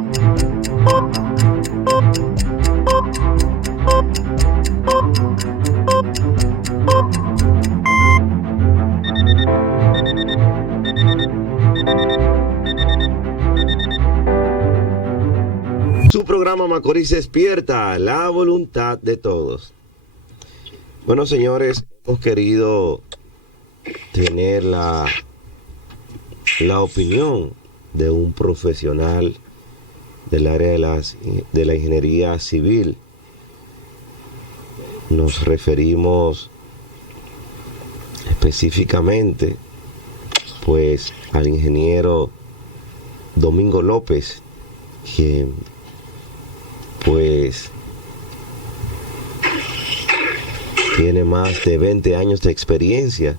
Su programa Macorís Despierta, la voluntad de todos. Bueno, señores, hemos querido tener la opinión de un profesional del área de la ingeniería civil. Nos referimos específicamente pues al ingeniero Domingo López, quien pues tiene más de 20 años de experiencia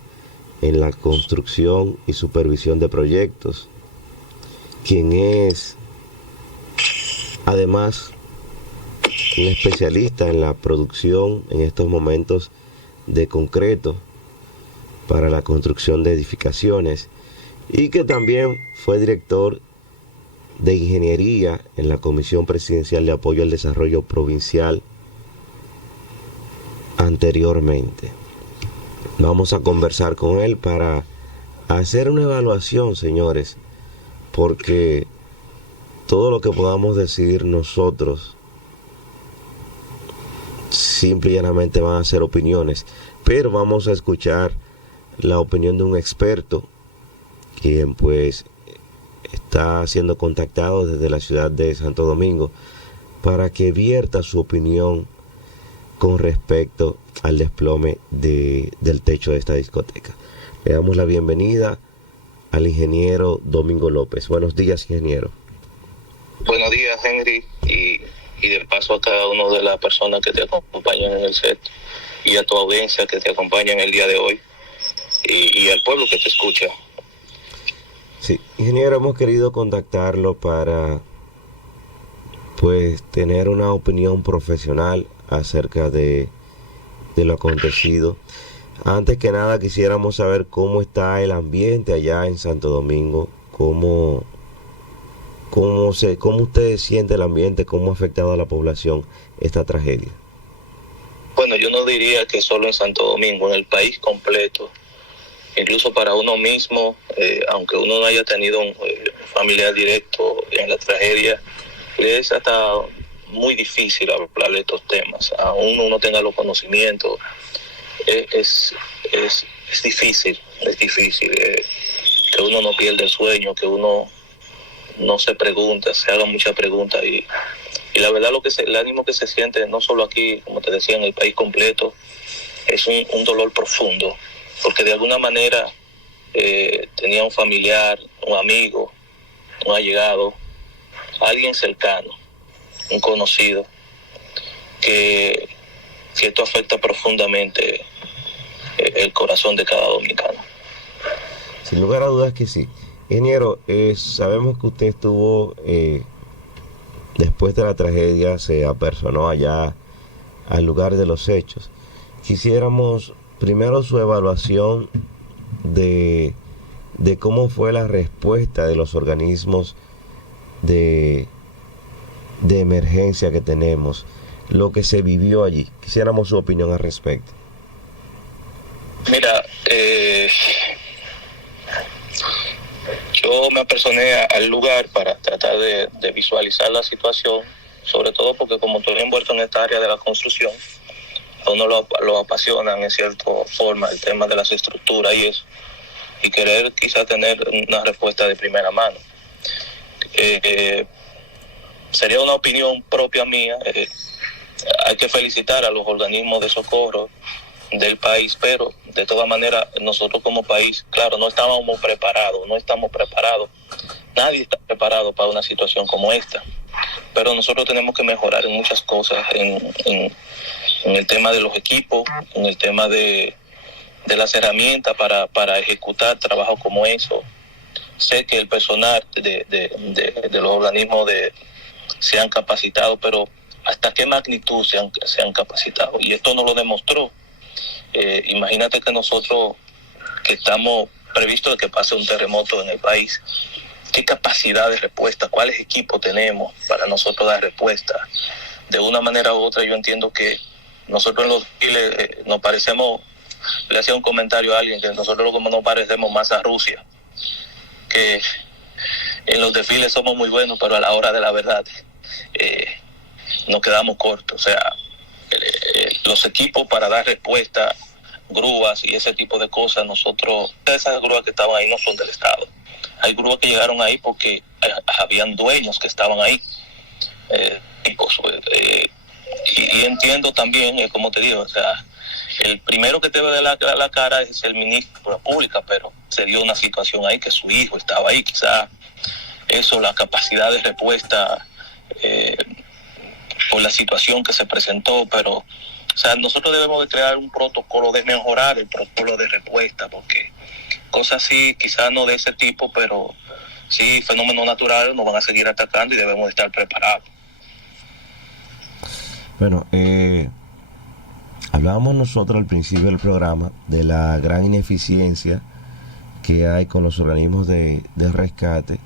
en la construcción y supervisión de proyectos, quien es además un especialista en la producción en estos momentos de concreto para la construcción de edificaciones, y que también fue director de ingeniería en la Comisión Presidencial de Apoyo al Desarrollo Provincial anteriormente. Vamos a conversar con él para hacer una evaluación, señores, porque todo lo que podamos decir nosotros simple y llanamente van a ser opiniones, pero vamos a escuchar la opinión de un experto, quien pues está siendo contactado desde la ciudad de Santo Domingo para que vierta su opinión con respecto al desplome del techo de esta discoteca. Le damos la bienvenida al ingeniero Domingo López. Buenos días, ingeniero. Buenos días, Henry, y del paso a cada una de las personas que te acompañan en el set, y a tu audiencia que te acompaña en el día de hoy, y al pueblo que te escucha. Sí, ingeniero, hemos querido contactarlo para pues tener una opinión profesional acerca de lo acontecido. Antes que nada quisiéramos saber cómo está el ambiente allá en Santo Domingo, cómo usted siente el ambiente, cómo ha afectado a la población esta tragedia. Bueno, yo no diría que solo en Santo Domingo, en el país completo. Incluso para uno mismo, aunque uno no haya tenido un familiar directo en la tragedia, es hasta muy difícil hablar de estos temas. Aún uno tenga los conocimientos, es difícil, que uno no pierda el sueño, que uno no se pregunta, se haga muchas preguntas, y la verdad el ánimo que se siente, no solo aquí, como te decía, en el país completo, es un dolor profundo, porque de alguna manera tenía un familiar, un amigo, un allegado, alguien cercano, un conocido, que esto afecta profundamente el corazón de cada dominicano. Sin lugar a dudas que sí. Ingeniero, sabemos que usted estuvo, después de la tragedia, se apersonó allá al lugar de los hechos. Quisiéramos primero su evaluación de cómo fue la respuesta de los organismos de emergencia que tenemos, lo que se vivió allí. Quisiéramos su opinión al respecto. Mira, yo me apersoné al lugar para tratar de visualizar la situación, sobre todo porque como estoy envuelto en esta área de la construcción, a uno lo apasionan en cierta forma el tema de las estructuras y eso, y querer quizá tener una respuesta de primera mano. Sería una opinión propia mía. Hay que felicitar a los organismos de socorro del país, pero de todas maneras nosotros como país, claro, no estamos preparados, nadie está preparado para una situación como esta, pero nosotros tenemos que mejorar en muchas cosas, en el tema de los equipos, en el tema de las herramientas para ejecutar trabajos como eso. Sé que el personal de los organismos se han capacitado, pero ¿hasta qué magnitud se han capacitado? Y esto nos lo demostró. Imagínate que nosotros, que estamos previstos de que pase un terremoto en el país, qué capacidad de respuesta, cuáles equipos tenemos para nosotros dar respuesta. De una manera u otra, yo entiendo que nosotros en los desfiles nos parecemos, le hacía un comentario a alguien, que nosotros como nos parecemos más a Rusia, que en los desfiles somos muy buenos, pero a la hora de la verdad nos quedamos cortos. O sea, los equipos para dar respuesta, grúas y ese tipo de cosas, nosotros, esas grúas que estaban ahí no son del Estado. Hay grúas que llegaron ahí porque habían dueños que estaban ahí. Y entiendo también, como te digo, o sea, el primero que te ve de la cara es el ministro de la Pública, pero se dio una situación ahí que su hijo estaba ahí, quizás eso, la capacidad de respuesta por la situación que se presentó, pero o sea, nosotros debemos de crear un protocolo, de mejorar el protocolo de respuesta, porque cosas así, quizás no de ese tipo, pero sí fenómenos naturales nos van a seguir atacando y debemos de estar preparados. Bueno, hablábamos nosotros al principio del programa de la gran ineficiencia que hay con los organismos de rescate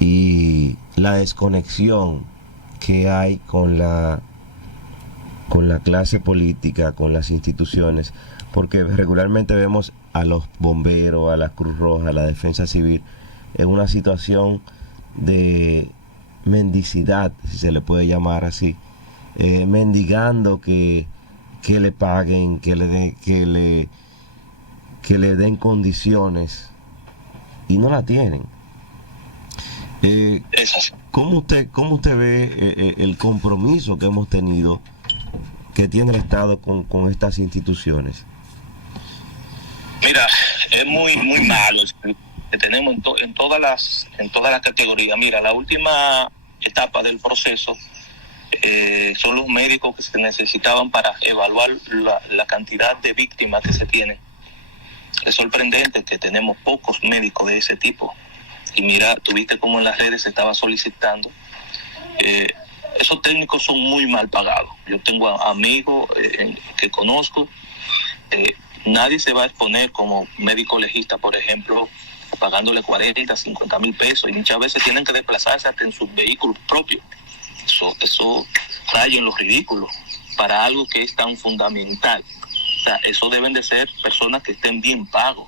y la desconexión que hay con la clase política, con las instituciones, porque regularmente vemos a los bomberos, a la Cruz Roja, a la Defensa Civil en una situación de mendicidad, si se le puede llamar así, mendigando que le paguen, que le den condiciones, y no la tienen. ¿Cómo usted ve el compromiso que hemos tenido, que tiene el Estado con estas instituciones? Mira, es muy malo que tenemos en todas las categorías. Mira, la última etapa del proceso son los médicos que se necesitaban para evaluar la cantidad de víctimas que se tienen. Es sorprendente que tenemos pocos médicos de ese tipo. Y mira, tuviste cómo en las redes se estaba solicitando. Esos técnicos son muy mal pagados. Yo tengo amigos que conozco. Nadie se va a exponer como médico legista, por ejemplo, pagándole 40, 50 mil pesos, y muchas veces tienen que desplazarse hasta en sus vehículos propios. Eso raya en lo ridículo para algo que es tan fundamental. O sea, eso deben de ser personas que estén bien pagos,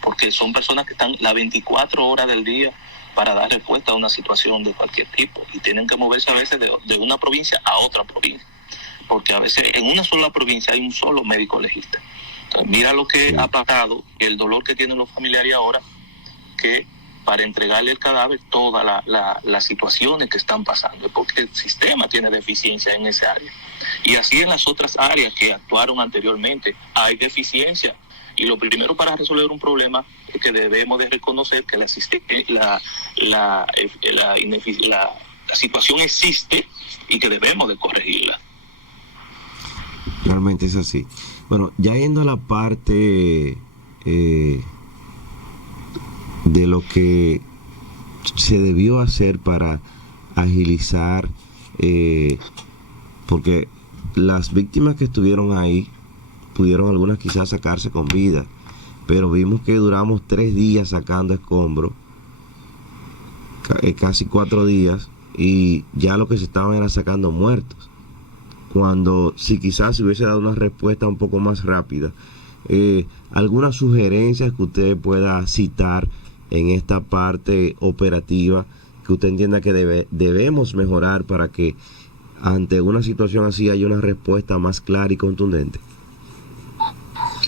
porque son personas que están las 24 horas del día para dar respuesta a una situación de cualquier tipo, y tienen que moverse a veces de una provincia a otra provincia, porque a veces en una sola provincia hay un solo médico legista. Entonces, mira lo que ha pasado, el dolor que tienen los familiares ahora, que para entregarle el cadáver, todas las situaciones que están pasando, porque el sistema tiene deficiencia en esa área. Y así en las otras áreas que actuaron anteriormente hay deficiencia. Y lo primero para resolver un problema es que debemos de reconocer que la situación existe y que debemos de corregirla. Realmente es así. Bueno, ya yendo a la parte de lo que se debió hacer para agilizar, porque las víctimas que estuvieron ahí pudieron algunas quizás sacarse con vida, pero vimos que duramos 3 días sacando escombros, casi 4 días, y ya lo que se estaban era sacando muertos, cuando si quizás se hubiese dado una respuesta un poco más rápida. ¿Algunas sugerencias que usted pueda citar en esta parte operativa que usted entienda que debemos mejorar para que ante una situación así haya una respuesta más clara y contundente?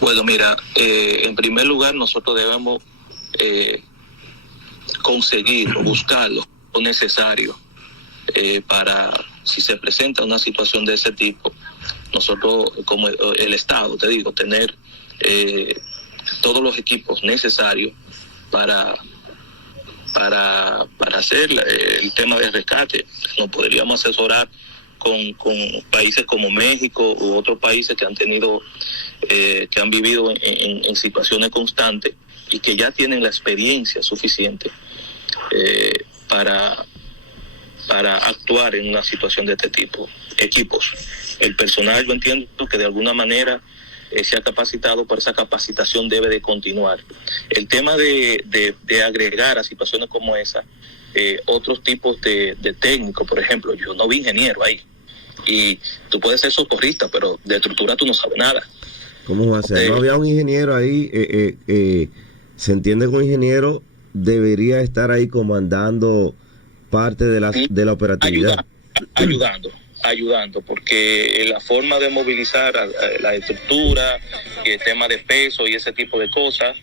Bueno, mira, en primer lugar nosotros debemos conseguir o buscar lo necesario para, si se presenta una situación de ese tipo, nosotros como el Estado, te digo, tener todos los equipos necesarios para hacer el tema de rescate. Nos podríamos asesorar con países como México u otros países que han tenido que han vivido en situaciones constantes y que ya tienen la experiencia suficiente para actuar en una situación de este tipo. Equipos, el personal, yo entiendo que de alguna manera se ha capacitado, pero esa capacitación debe de continuar. El tema de agregar a situaciones como esa otros tipos de técnicos, por ejemplo, yo no vi ingeniero ahí, y tú puedes ser socorrista, pero de estructura tú no sabes nada. ¿Cómo va a ser? No había un ingeniero ahí, se entiende que un ingeniero debería estar ahí comandando parte de la operatividad. Ayudando, porque la forma de movilizar la estructura, el tema de peso y ese tipo de cosas,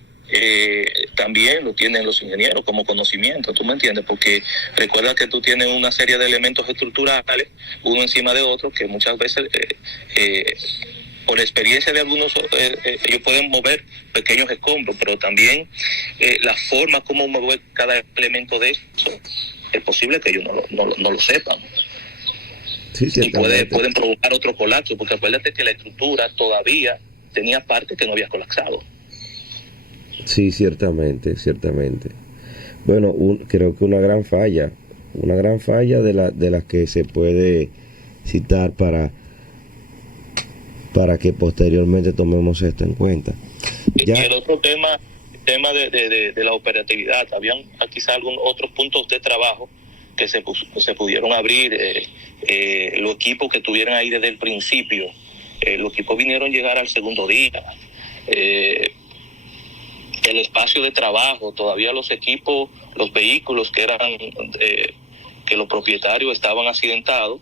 también lo tienen los ingenieros como conocimiento, ¿tú me entiendes? Porque recuerda que tú tienes una serie de elementos estructurales, uno encima de otro, que muchas veces, por la experiencia de algunos, ellos pueden mover pequeños escombros, pero también la forma como mover cada elemento de eso, es posible que ellos no lo sepan. Sí, y pueden provocar otro colapso, porque acuérdate que la estructura todavía tenía partes que no había colapsado. Sí, ciertamente. Bueno, creo que una gran falla de las que se puede citar para que posteriormente tomemos esto en cuenta. Y el otro tema de la operatividad, habían quizás algunos otros puntos de trabajo que se pudieron abrir, los equipos que estuvieron ahí desde el principio, los equipos vinieron a llegar al segundo día, el espacio de trabajo, todavía los equipos, los vehículos que los propietarios estaban accidentados,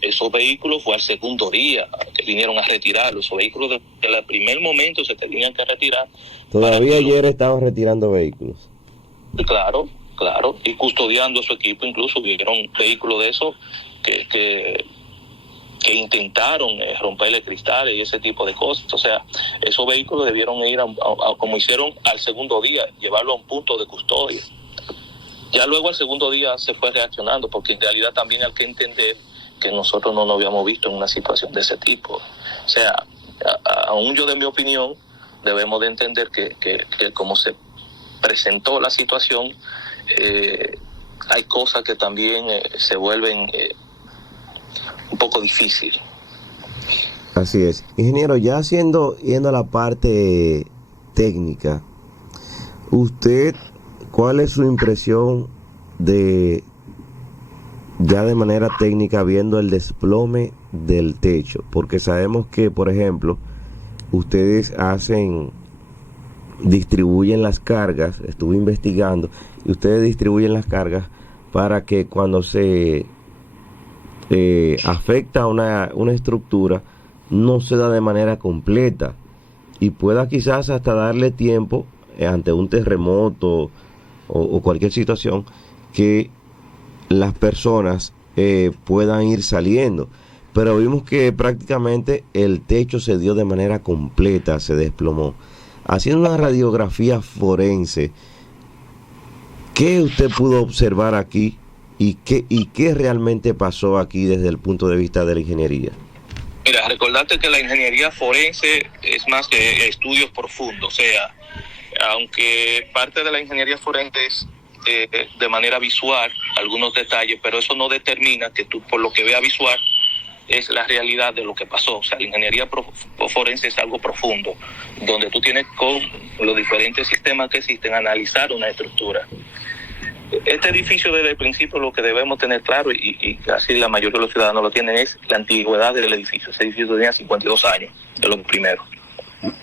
esos vehículos fue al segundo día que vinieron a retirarlos. Esos vehículos desde el primer momento se tenían que retirar. Todavía ayer estaban retirando vehículos. Claro, y custodiando su equipo. Incluso vieron vehículos de esos que intentaron romperle cristales y ese tipo de cosas. O sea, esos vehículos debieron ir como hicieron al segundo día, llevarlo a un punto de custodia. Ya luego al segundo día se fue reaccionando, porque en realidad también hay que entender que nosotros no nos habíamos visto en una situación de ese tipo. O sea, aún yo, de mi opinión, debemos de entender que como se presentó la situación, hay cosas que también se vuelven un poco difícil. Así es. Ingeniero, ya yendo a la parte técnica, ¿usted cuál es su impresión ya de manera técnica viendo el desplome del techo? Porque sabemos que, por ejemplo, ustedes distribuyen las cargas, estuve investigando, y ustedes distribuyen las cargas para que cuando se afecta una estructura no se da de manera completa y pueda quizás hasta darle tiempo ante un terremoto o cualquier situación que las personas puedan ir saliendo. Pero vimos que prácticamente el techo se dio de manera completa, se desplomó. Haciendo una radiografía forense, ¿qué usted pudo observar aquí y qué realmente pasó aquí desde el punto de vista de la ingeniería? Mira, recordarte que la ingeniería forense es más que estudios profundos. O sea, aunque parte de la ingeniería forense es de manera visual algunos detalles, pero eso no determina que tú, por lo que veas visual, es la realidad de lo que pasó. O sea, la ingeniería forense es algo profundo, donde tú tienes con los diferentes sistemas que existen analizar una estructura. Este edificio, desde el principio, lo que debemos tener claro, y casi la mayoría de los ciudadanos lo tienen, es la antigüedad del edificio. Ese edificio tenía 52 años, de lo primero.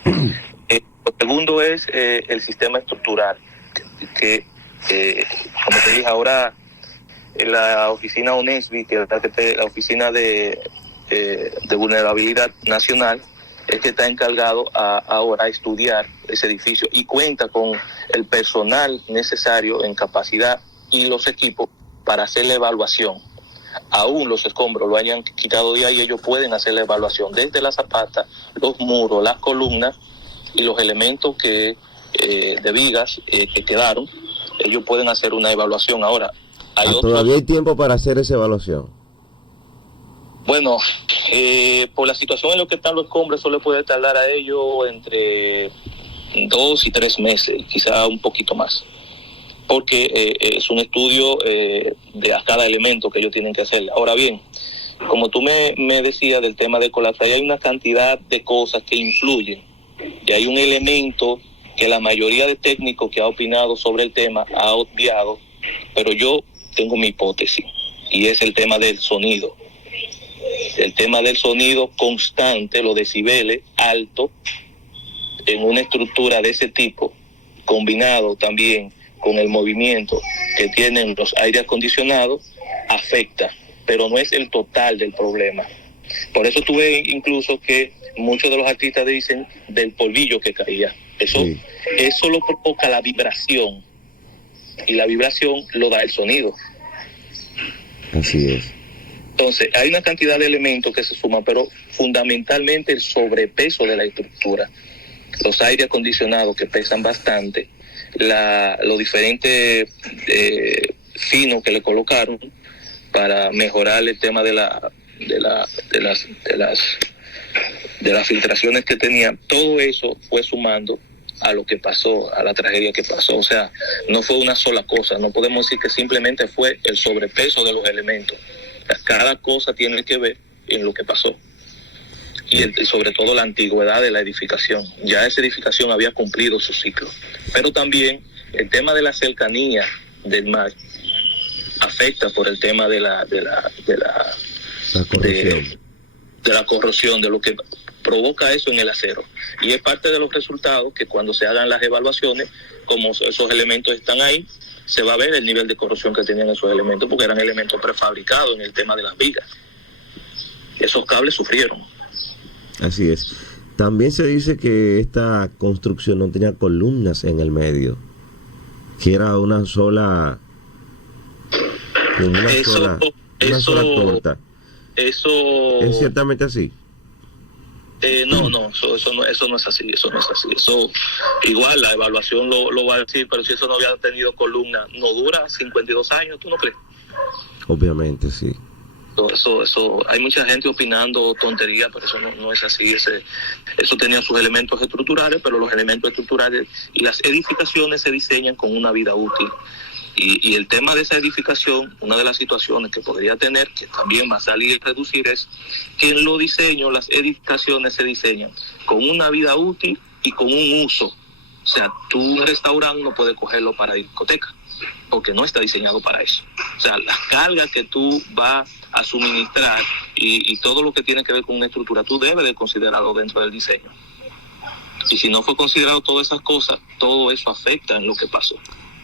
Lo segundo es el sistema estructural, que como te dije ahora, la oficina ONESBI, que es la oficina de vulnerabilidad nacional, es que está encargado ahora a estudiar ese edificio y cuenta con el personal necesario en capacidad y los equipos para hacer la evaluación. Aún los escombros lo hayan quitado de ahí, ellos pueden hacer la evaluación desde las zapatas, los muros, las columnas y los elementos de vigas que quedaron. Ellos pueden hacer una evaluación. Ahora, ¿todavía hay tiempo para hacer esa evaluación? Bueno, por la situación en la que están los escombros, eso le puede tardar a ellos entre 2 y 3 meses, quizá un poquito más, porque es un estudio de a cada elemento que ellos tienen que hacer. Ahora bien, como tú me decías del tema de colapso, hay una cantidad de cosas que influyen Y hay un elemento que la mayoría de técnicos que ha opinado sobre el tema ha obviado, pero yo tengo mi hipótesis, y es el tema del sonido. El tema del sonido constante, los decibeles altos, en una estructura de ese tipo, combinado también con el movimiento que tienen los aire acondicionados, afecta, pero no es el total del problema. Por eso tuve incluso que muchos de los artistas dicen del polvillo que caía. Eso lo provoca la vibración, y la vibración lo da el sonido. Así es. Entonces, hay una cantidad de elementos que se suman, pero fundamentalmente el sobrepeso de la estructura, los aire acondicionados que pesan bastante, los diferentes finos que le colocaron para mejorar el tema de las filtraciones que tenía. Todo eso fue sumando a lo que pasó, a la tragedia que pasó. O sea, no fue una sola cosa. No podemos decir que simplemente fue el sobrepeso de los elementos. Cada cosa tiene que ver en lo que pasó. Y sobre todo la antigüedad de la edificación. Ya esa edificación había cumplido su ciclo. Pero también el tema de la cercanía del mar afecta por el tema de la corrosión, de lo que provoca eso en el acero. Y es parte de los resultados que cuando se hagan las evaluaciones, como esos elementos están ahí, se va a ver el nivel de corrosión que tenían esos elementos, porque eran elementos prefabricados en el tema de las vigas. Esos cables sufrieron. Así es. También se dice que esta construcción no tenía columnas en el medio, que era una sola torta. Eso ¿es ciertamente así? No, eso no es así. Eso igual la evaluación lo va a decir, pero si eso no había tenido columna, no dura 52 años, ¿tú no crees? Obviamente, sí. Eso hay mucha gente opinando tonterías, pero eso no es así. Eso tenía sus elementos estructurales, pero los elementos estructurales y las edificaciones se diseñan con una vida útil. Y el tema de esa edificación, una de las situaciones que podría tener, que también va a salir y reducir, es que en los diseños, las edificaciones se diseñan con una vida útil y con un uso. O sea, tú un restaurante no puedes cogerlo para discoteca, porque no está diseñado para eso. O sea, las cargas que tú vas a suministrar y todo lo que tiene que ver con una estructura, tú debes de considerarlo dentro del diseño. Y si no fue considerado todas esas cosas, todo eso afecta en lo que pasó.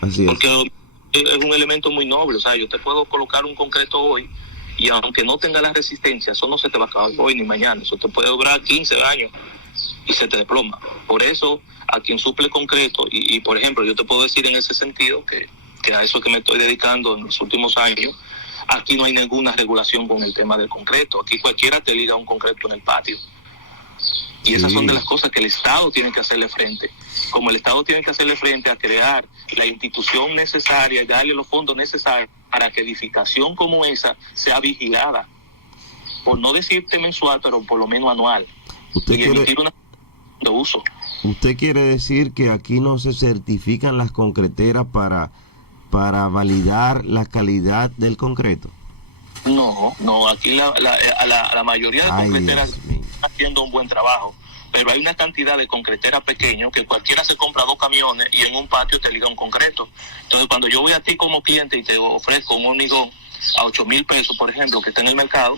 Así es. Porque es un elemento muy noble. O sea, yo te puedo colocar un concreto hoy y aunque no tenga la resistencia, eso no se te va a acabar hoy ni mañana. Eso te puede durar 15 años y se te desploma. Por eso, a quien suple concreto, y por ejemplo, yo te puedo decir en ese sentido que a eso que me estoy dedicando en los últimos años, aquí no hay ninguna regulación con el tema del concreto. Aquí cualquiera te liga un concreto en el patio. Y esas son de las cosas que el Estado tiene que hacerle frente. Como el Estado tiene que hacerle frente a crear la institución necesaria y darle los fondos necesarios para que edificación como esa sea vigilada. Por no decirte mensual, pero por lo menos anual. Y emitir una de uso. ¿Usted quiere decir que aquí no se certifican las concreteras para validar la calidad del concreto? No, aquí la mayoría de concreteras están haciendo un buen trabajo, pero hay una cantidad de concreteras pequeños que cualquiera se compra 2 camiones y en un patio te liga un concreto. Entonces, cuando yo voy a ti como cliente y te ofrezco un hormigón a 8,000 pesos, por ejemplo, que está en el mercado,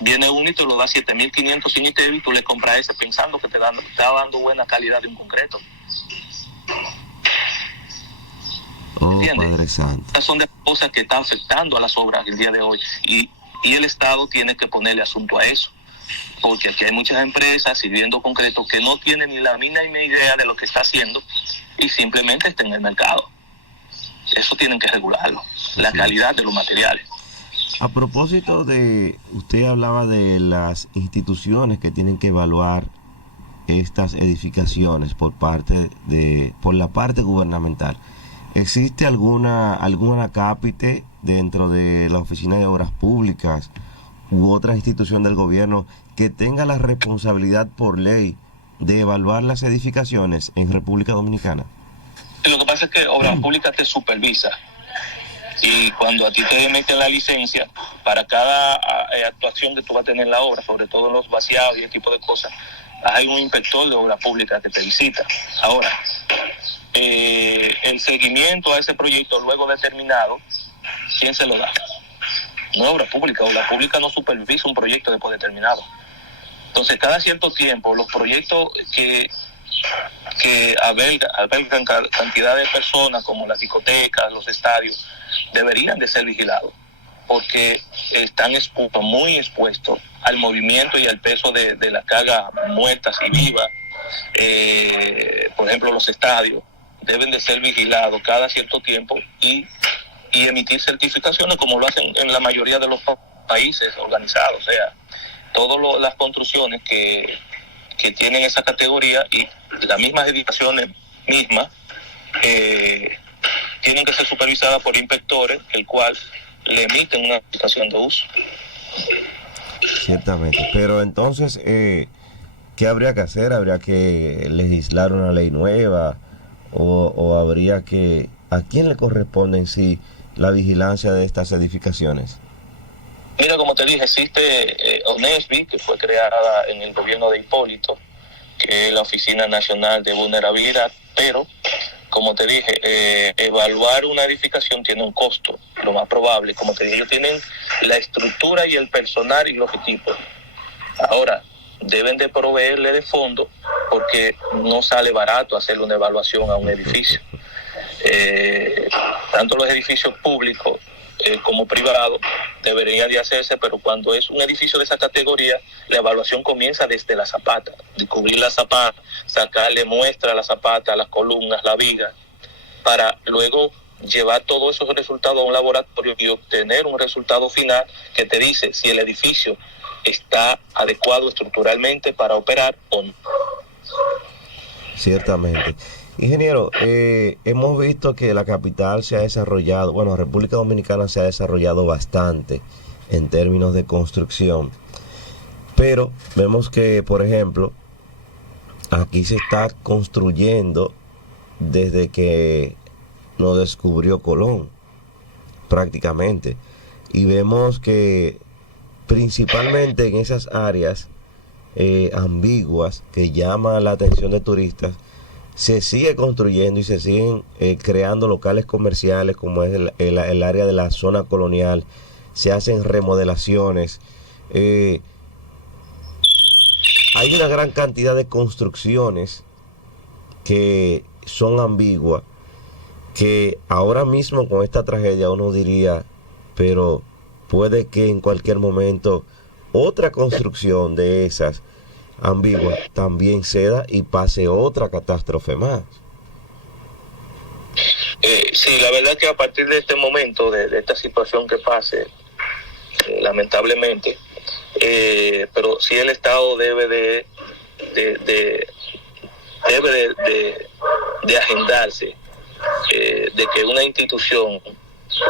viene uno y te lo da 7,500 sin ITEVI, y tú le compras ese pensando que te está dando buena calidad de un concreto. ¿Entiendes? Padre Santo. Estas son de las cosas que están afectando a las obras el día de hoy, y el Estado tiene que ponerle asunto a eso, porque aquí hay muchas empresas sirviendo concreto que no tienen ni la mínima idea de lo que está haciendo y simplemente está en el mercado. Eso tienen que regularlo, la calidad de los materiales. A propósito de, usted hablaba de las instituciones que tienen que evaluar estas edificaciones por la parte gubernamental. ¿Existe alguna cápite dentro de la Oficina de Obras Públicas u otra institución del gobierno que tenga la responsabilidad por ley de evaluar las edificaciones en República Dominicana? Lo que pasa es que Obras Públicas te supervisa, y cuando a ti te meten la licencia para cada actuación que tú vas a tener en la obra, sobre todo en los vaciados y ese tipo de cosas, hay un inspector de obra pública que te visita. Ahora, el seguimiento a ese proyecto luego determinado, ¿quién se lo da? No es obra pública no supervisa un proyecto después determinado. Entonces, cada cierto tiempo, los proyectos que albergan cantidad de personas, como las discotecas, los estadios, deberían de ser vigilados, porque están muy expuestos al movimiento y al peso de las cargas muertas y vivas. Por ejemplo, los estadios deben de ser vigilados cada cierto tiempo y emitir certificaciones, como lo hacen en la mayoría de los países organizados. O sea, todas las construcciones que tienen esa categoría y las mismas edificaciones mismas tienen que ser supervisadas por inspectores, el cual le emiten una certificación de uso. Ciertamente, pero entonces, ¿qué habría que hacer? ¿Habría que legislar una ley nueva? ¿O habría que... ¿A quién le corresponde en sí la vigilancia de estas edificaciones? Mira, como te dije, existe ONESBI, que fue creada en el gobierno de Hipólito, que es la Oficina Nacional de Vulnerabilidad, pero, como te dije, evaluar una edificación tiene un costo, lo más probable. Como te dije, ellos tienen la estructura y el personal y los equipos. Ahora, deben de proveerle de fondos, porque no sale barato hacerle una evaluación a un edificio. Tanto los edificios públicos como privados deberían de hacerse, pero cuando es un edificio de esa categoría, la evaluación comienza desde la zapata, descubrir la zapata, sacarle muestra a la zapata, las columnas, la viga, para luego llevar todos esos resultados a un laboratorio y obtener un resultado final que te dice si el edificio está adecuado estructuralmente para operar o no. Ciertamente. Ingeniero, hemos visto que la capital se ha desarrollado, bueno, República Dominicana se ha desarrollado bastante en términos de construcción, pero vemos que, por ejemplo, aquí se está construyendo desde que nos descubrió Colón, prácticamente, y vemos que principalmente en esas áreas ambiguas que llaman la atención de turistas, se sigue construyendo y se siguen creando locales comerciales, como es el área de la zona colonial. Se hacen remodelaciones. Hay una gran cantidad de construcciones que son ambiguas, que ahora mismo con esta tragedia uno diría, pero puede que en cualquier momento otra construcción de esas ambigua también ceda y pase otra catástrofe más. Sí, la verdad que a partir de este momento, de esta situación que pase, lamentablemente, pero sí el Estado debe de agendarse, de que una institución,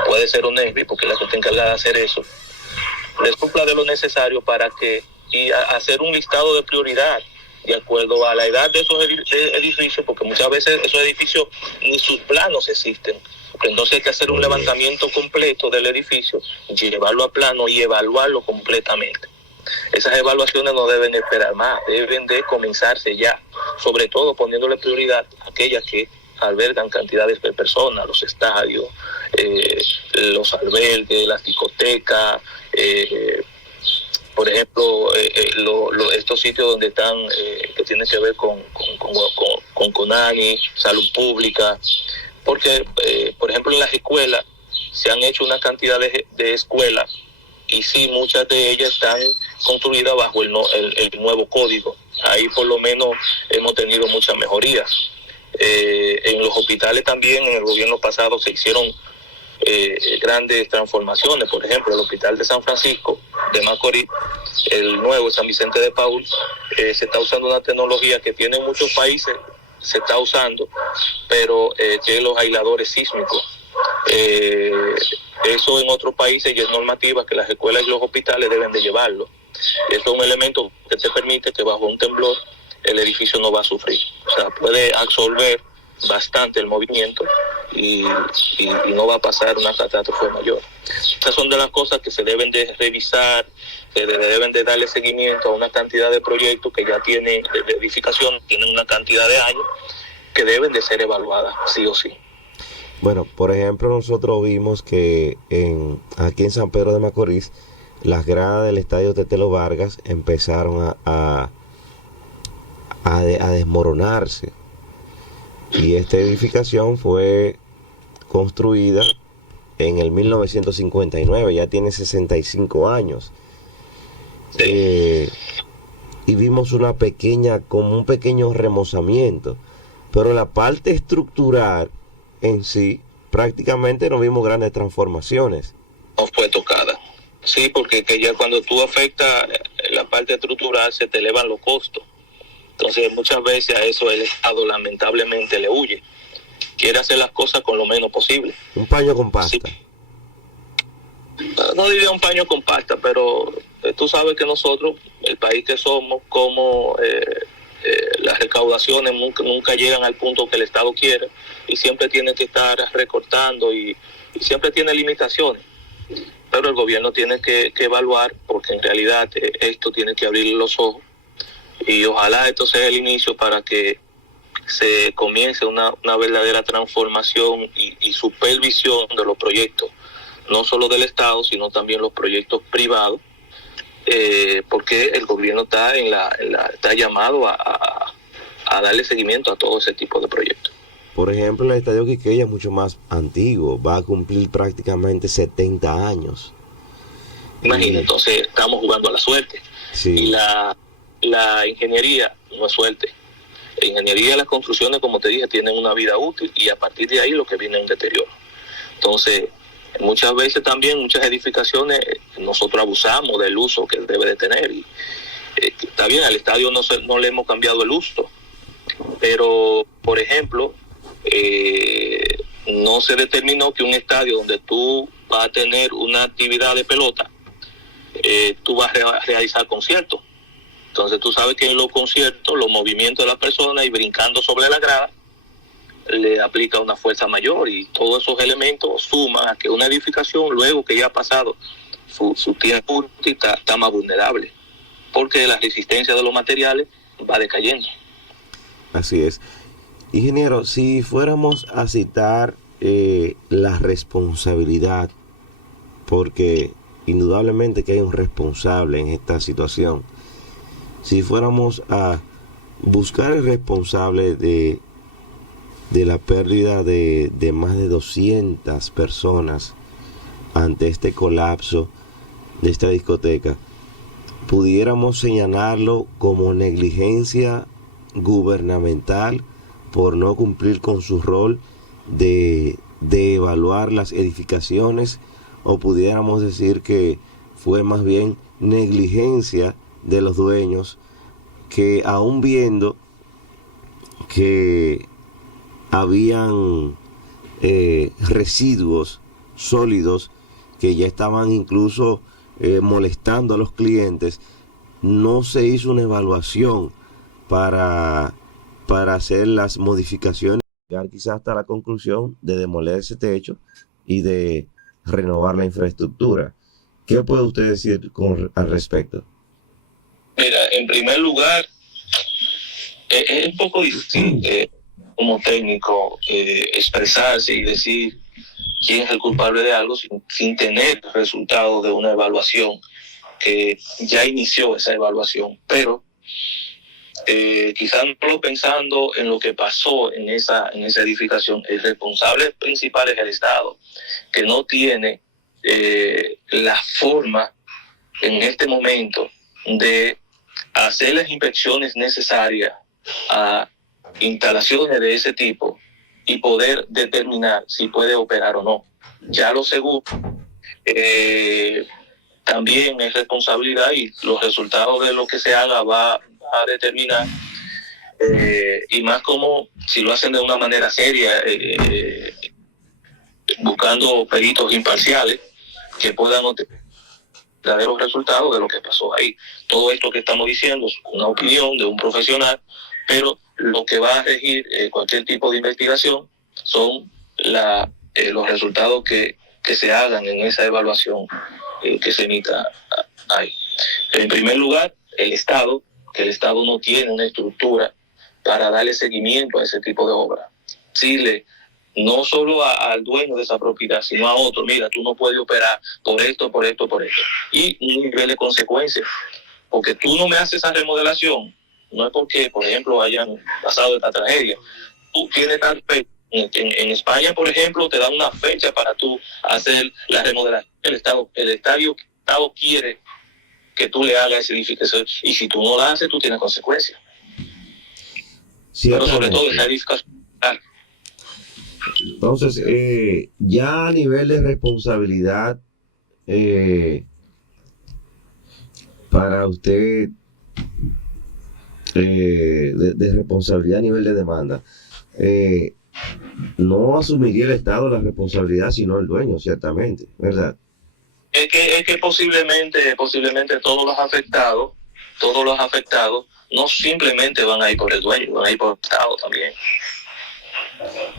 puede ser ONESBI, porque la que está encargada de hacer eso, les cumpla de lo necesario para que y hacer un listado de prioridad de acuerdo a la edad de esos edificios, porque muchas veces esos edificios ni sus planos existen. Entonces hay que hacer un levantamiento completo del edificio, llevarlo a plano y evaluarlo completamente. Esas evaluaciones no deben esperar más, deben de comenzarse ya, sobre todo poniéndole prioridad a aquellas que albergan cantidades de personas, los estadios, los albergues, las discotecas, por ejemplo, estos sitios donde están, que tienen que ver con CONANI, salud pública, porque, por ejemplo, en las escuelas se han hecho una cantidad de escuelas y sí, muchas de ellas están construidas bajo el nuevo código. Ahí por lo menos hemos tenido muchas mejorías. En los hospitales también, en el gobierno pasado se hicieron grandes transformaciones. Por ejemplo, el hospital de San Francisco de Macorís, el nuevo San Vicente de Paúl, se está usando una tecnología que tiene en muchos países, se está usando, pero que es los aisladores sísmicos. Eso en otros países ya es normativa que las escuelas y los hospitales deben de llevarlo. Eso es un elemento que te permite que bajo un temblor el edificio no va a sufrir, o sea, puede absorber bastante el movimiento y no va a pasar una catástrofe mayor. Estas son de las cosas que se deben de revisar, que deben de darle seguimiento a una cantidad de proyectos que ya tienen de edificación, tienen una cantidad de años que deben de ser evaluadas, sí o sí. Bueno, por ejemplo, nosotros vimos que aquí en San Pedro de Macorís, las gradas del estadio Tetelo Vargas empezaron a desmoronarse. Y esta edificación fue construida en el 1959, ya tiene 65 años. Sí. Y vimos como un pequeño remozamiento. Pero la parte estructural en sí, prácticamente no vimos grandes transformaciones. No fue tocada. Sí, porque que ya cuando tú afectas la parte estructural se te elevan los costos. Entonces muchas veces a eso el Estado lamentablemente le huye. Quiere hacer las cosas con lo menos posible. Un paño con pasta. Sí. No diría un paño con pasta, pero tú sabes que nosotros, el país que somos, como las recaudaciones nunca llegan al punto que el Estado quiere y siempre tiene que estar recortando y siempre tiene limitaciones. Pero el gobierno tiene que evaluar, porque en realidad esto tiene que abrir los ojos. Y ojalá esto sea el inicio para que se comience una verdadera transformación y supervisión de los proyectos, no solo del Estado, sino también los proyectos privados, porque el gobierno está llamado a darle seguimiento a todo ese tipo de proyectos. Por ejemplo, el Estadio Quisqueya es mucho más antiguo, va a cumplir prácticamente 70 años. Imagina, entonces estamos jugando a la suerte. Sí. Y la ingeniería no es suerte. La ingeniería, las construcciones, como te dije, tienen una vida útil y a partir de ahí lo que viene es un deterioro. Entonces, muchas veces también, muchas edificaciones, nosotros abusamos del uso que debe de tener. Y está bien, al estadio no le hemos cambiado el uso, pero, por ejemplo, no se determinó que un estadio donde tú vas a tener una actividad de pelota, tú vas a realizar conciertos. Entonces tú sabes que en los conciertos, los movimientos de la persona y brincando sobre la grada, le aplica una fuerza mayor y todos esos elementos suman a que una edificación, luego que ya ha pasado su tiempo, está más vulnerable, porque la resistencia de los materiales va decayendo. Así es. Ingeniero, si fuéramos a citar la responsabilidad, porque indudablemente que hay un responsable en esta situación, si fuéramos a buscar el responsable de la pérdida de más de 200 personas ante este colapso de esta discoteca, pudiéramos señalarlo como negligencia gubernamental por no cumplir con su rol de evaluar las edificaciones, o pudiéramos decir que fue más bien negligencia de los dueños, que aún viendo que habían residuos sólidos que ya estaban incluso molestando a los clientes, no se hizo una evaluación para hacer las modificaciones, llegar quizás hasta la conclusión de demoler ese techo y de renovar la infraestructura. ¿Qué puede usted decir al respecto? Mira, en primer lugar, es un poco difícil como técnico expresarse y decir quién es el culpable de algo sin tener resultados de una evaluación que ya inició esa evaluación, pero quizás no pensando en lo que pasó en esa edificación. El responsable principal es el Estado, que no tiene la forma en este momento de hacer las inspecciones necesarias a instalaciones de ese tipo y poder determinar si puede operar o no. Ya lo segundo, también es responsabilidad y los resultados de lo que se haga va a determinar, y más como si lo hacen de una manera seria, buscando peritos imparciales que puedan obtener verdaderos resultados de lo que pasó ahí. Todo esto que estamos diciendo es una opinión de un profesional, pero lo que va a regir cualquier tipo de investigación son los resultados que se hagan en esa evaluación que se emita ahí. En primer lugar, el Estado, que el Estado no tiene una estructura para darle seguimiento a ese tipo de obra. Decirle, no solo al dueño de esa propiedad, sino a otro, mira, tú no puedes operar por esto, por esto, por esto. Y un nivel de consecuencias. Porque tú no me haces esa remodelación, no es porque, por ejemplo, hayan pasado esta tragedia. Tú tienes tal fecha. En España, por ejemplo, te dan una fecha para tú hacer la remodelación. El Estado quiere que tú le hagas esa edificación. Y si tú no la haces, tú tienes consecuencias. Pero sobre todo esa edificación. Entonces, ya a nivel de responsabilidad, para usted, de responsabilidad a nivel de demanda, no asumiría el Estado la responsabilidad, sino el dueño, ciertamente, ¿verdad? Es que posiblemente todos los afectados no simplemente van a ir por el dueño, van a ir por el Estado también.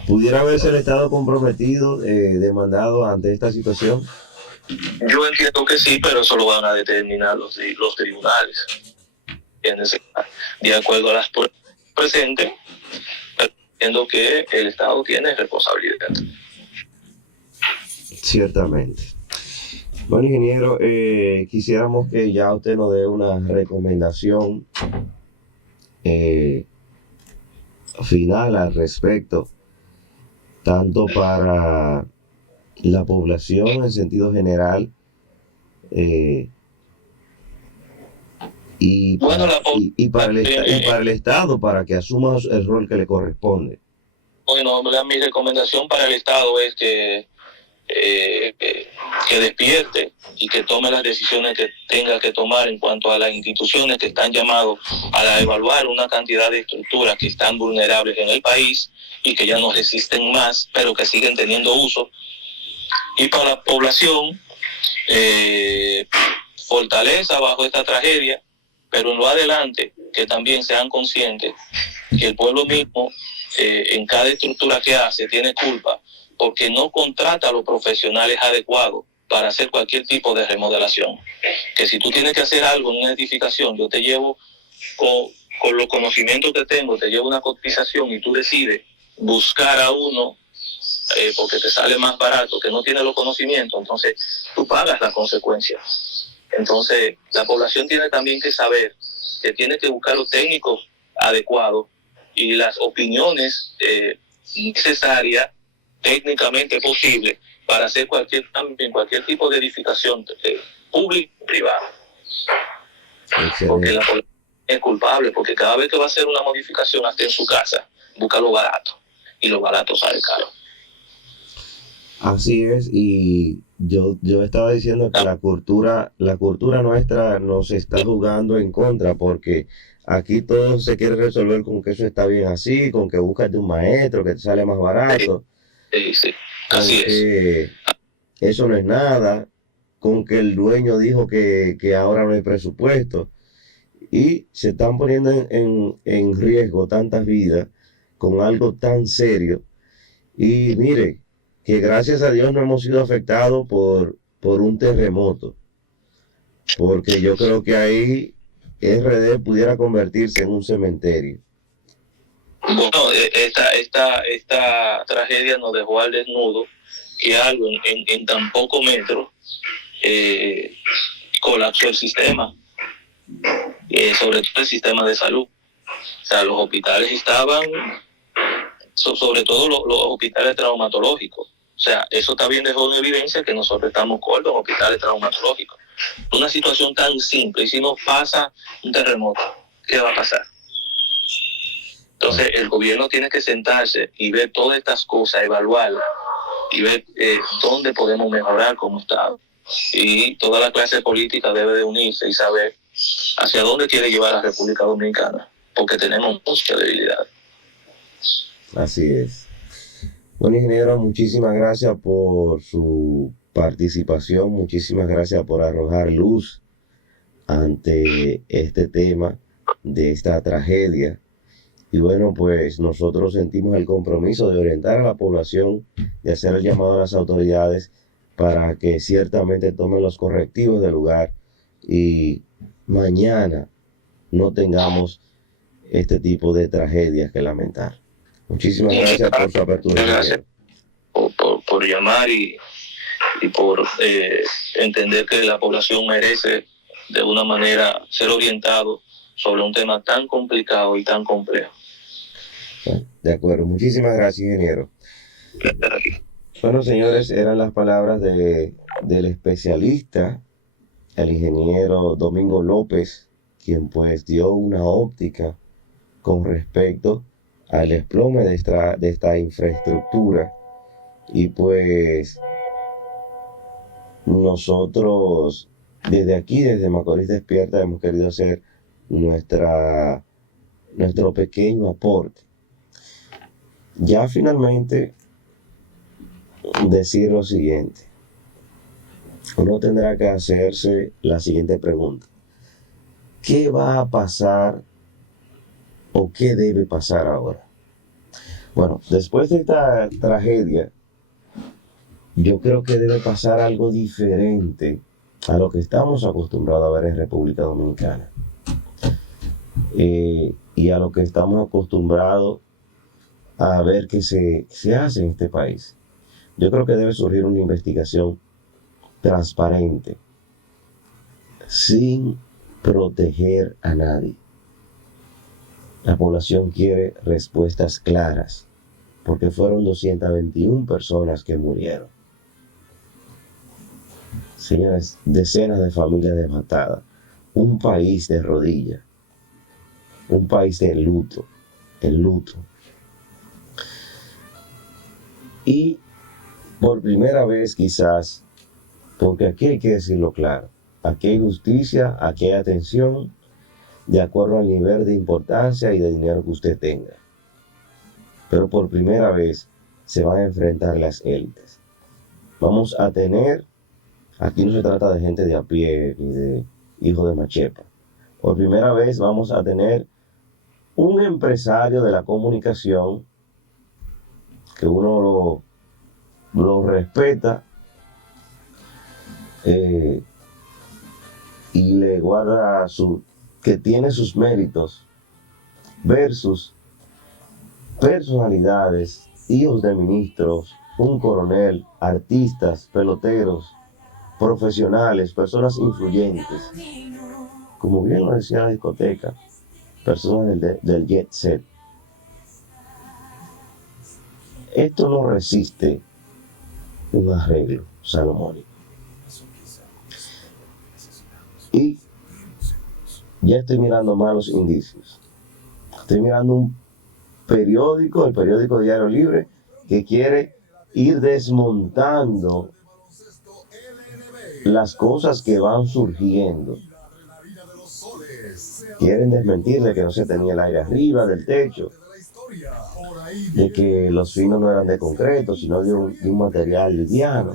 ¿Pudiera haberse el Estado comprometido, demandado ante esta situación? Yo entiendo que sí, pero eso lo van a determinar los tribunales. De acuerdo a las pruebas presentes, entiendo que el Estado tiene responsabilidad. Ciertamente. Bueno, ingeniero, quisiéramos que ya usted nos dé una recomendación final al respecto, tanto para la población en sentido general y para el Estado, para que asuma el rol que le corresponde. Bueno, mi recomendación para el Estado es que despierte y que tome las decisiones que tenga que tomar en cuanto a las instituciones que están llamados a evaluar una cantidad de estructuras que están vulnerables en el país y que ya no resisten más, pero que siguen teniendo uso. Y para la población, fortaleza bajo esta tragedia, pero en lo adelante que también sean conscientes que el pueblo mismo en cada estructura que hace tiene culpa porque no contrata a los profesionales adecuados para hacer cualquier tipo de remodelación. Que si tú tienes que hacer algo en una edificación, yo te llevo con los conocimientos que tengo, te llevo una cotización y tú decides buscar a uno porque te sale más barato, que no tiene los conocimientos, entonces tú pagas las consecuencias. Entonces la población tiene también que saber que tiene que buscar los técnicos adecuados y las opiniones necesarias técnicamente posible para hacer cualquier cambio en cualquier tipo de edificación pública o privada. Porque la población es culpable, porque cada vez que va a hacer una modificación hasta en su casa, busca lo barato, y lo barato sale caro. Así es, y yo estaba diciendo que la cultura nuestra nos está jugando en contra, porque aquí todo se quiere resolver con que eso está bien así, con que búscate un maestro que te sale más barato. Sí. Así es. Eso no es nada, con que el dueño dijo que ahora no hay presupuesto, y se están poniendo en riesgo tantas vidas con algo tan serio. Y mire, que gracias a Dios no hemos sido afectados por un terremoto, porque yo creo que ahí RD pudiera convertirse en un cementerio. Bueno, esta tragedia nos dejó al desnudo que algo en tan poco metro colapsó el sistema, sobre todo el sistema de salud. O sea, los hospitales estaban, sobre todo los hospitales traumatológicos. O sea, eso también dejó en evidencia que nosotros estamos cortos en hospitales traumatológicos. Una situación tan simple, y si nos pasa un terremoto, ¿qué va a pasar? Entonces, el gobierno tiene que sentarse y ver todas estas cosas, evaluarlas y ver dónde podemos mejorar como Estado. Y toda la clase política debe de unirse y saber hacia dónde quiere llevar a la República Dominicana, porque tenemos mucha debilidad. Así es. Bueno, ingeniero, muchísimas gracias por su participación, muchísimas gracias por arrojar luz ante este tema de esta tragedia. Y bueno, pues nosotros sentimos el compromiso de orientar a la población, de hacer el llamado a las autoridades para que ciertamente tomen los correctivos del lugar y mañana no tengamos este tipo de tragedias que lamentar. Muchísimas gracias por su apertura. Gracias por llamar y por entender que la población merece de una manera ser orientado sobre un tema tan complicado y tan complejo. De acuerdo, muchísimas gracias, ingeniero. Bueno, señores, eran las palabras del especialista, el ingeniero Domingo López, quien pues dio una óptica con respecto al desplome de esta infraestructura. Y pues nosotros desde aquí, desde Macorís Despierta, hemos querido hacer nuestro pequeño aporte. Ya finalmente decir lo siguiente. Uno tendrá que hacerse la siguiente pregunta. ¿Qué va a pasar o qué debe pasar ahora? Bueno, después de esta tragedia, yo creo que debe pasar algo diferente a lo que estamos acostumbrados a ver en República Dominicana. Y a lo que estamos acostumbrados a ver que se hace en este país. Yo creo que debe surgir una investigación transparente, sin proteger a nadie. La población quiere respuestas claras, porque fueron 221 personas que murieron. Señores, decenas de familias devastadas, un país de rodillas, un país de luto, en luto. Y por primera vez quizás, porque aquí hay que decirlo claro, aquí hay justicia, aquí hay atención, de acuerdo al nivel de importancia y de dinero que usted tenga. Pero por primera vez se van a enfrentar las élites. Vamos a tener, aquí no se trata de gente de a pie ni de hijos de machepa. Por primera vez vamos a tener un empresario de la comunicación que uno lo respeta y le guarda que tiene sus méritos versus personalidades, hijos de ministros, un coronel, artistas, peloteros, profesionales, personas influyentes, como bien lo decía la discoteca, personas del jet set. Esto no resiste un arreglo salomónico. Y ya estoy mirando malos indicios. Estoy mirando un periódico, el periódico Diario Libre, que quiere ir desmontando las cosas que van surgiendo. Quieren desmentir de que no se tenía el aire arriba del techo, de que los finos no eran de concreto, sino de un material liviano.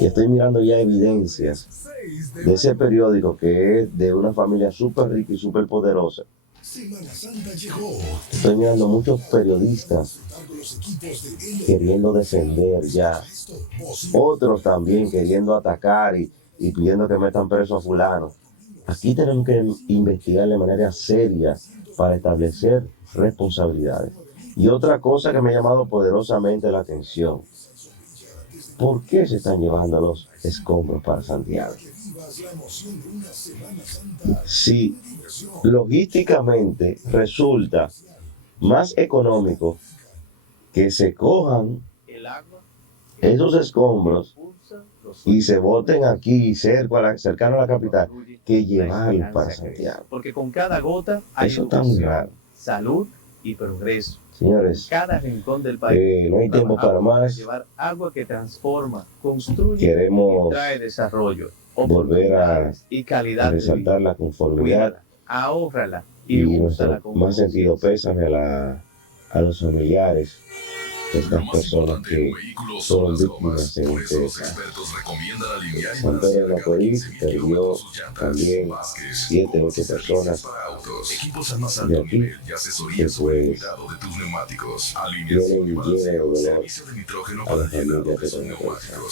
Y estoy mirando ya evidencias de ese periódico que es de una familia súper rica y súper poderosa. Estoy mirando muchos periodistas queriendo defender ya, otros también queriendo atacar y pidiendo que metan preso a fulano. Aquí tenemos que investigar de manera seria para establecer responsabilidades. Y otra cosa que me ha llamado poderosamente la atención: ¿por qué se están llevando los escombros para Santiago? Si logísticamente resulta más económico que se cojan esos escombros y se boten aquí cercano a la capital, que llevarlos para Santiago. Porque con cada gota hay eso está muy raro. Salud y progreso. Señores, cada rincón del país no hay tiempo para más. Llevar agua que transforma, construye Queremos y trae desarrollo, volver a calidad resaltar la conformidad. Cuídala, ahórrala y nuestro más sentido pésame a los familiares estas personas que son víctimas en este desastre. San Pedro de Macorís perdió también 7 u 8 personas de aquí que pues tienen lleno de dolor a las familias que están atravesadas.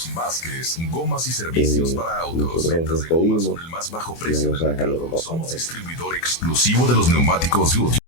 Nosotros nos pedimos y vamos a dejarlo con papá. Somos distribuidor exclusivo de los neumáticos Goodyear.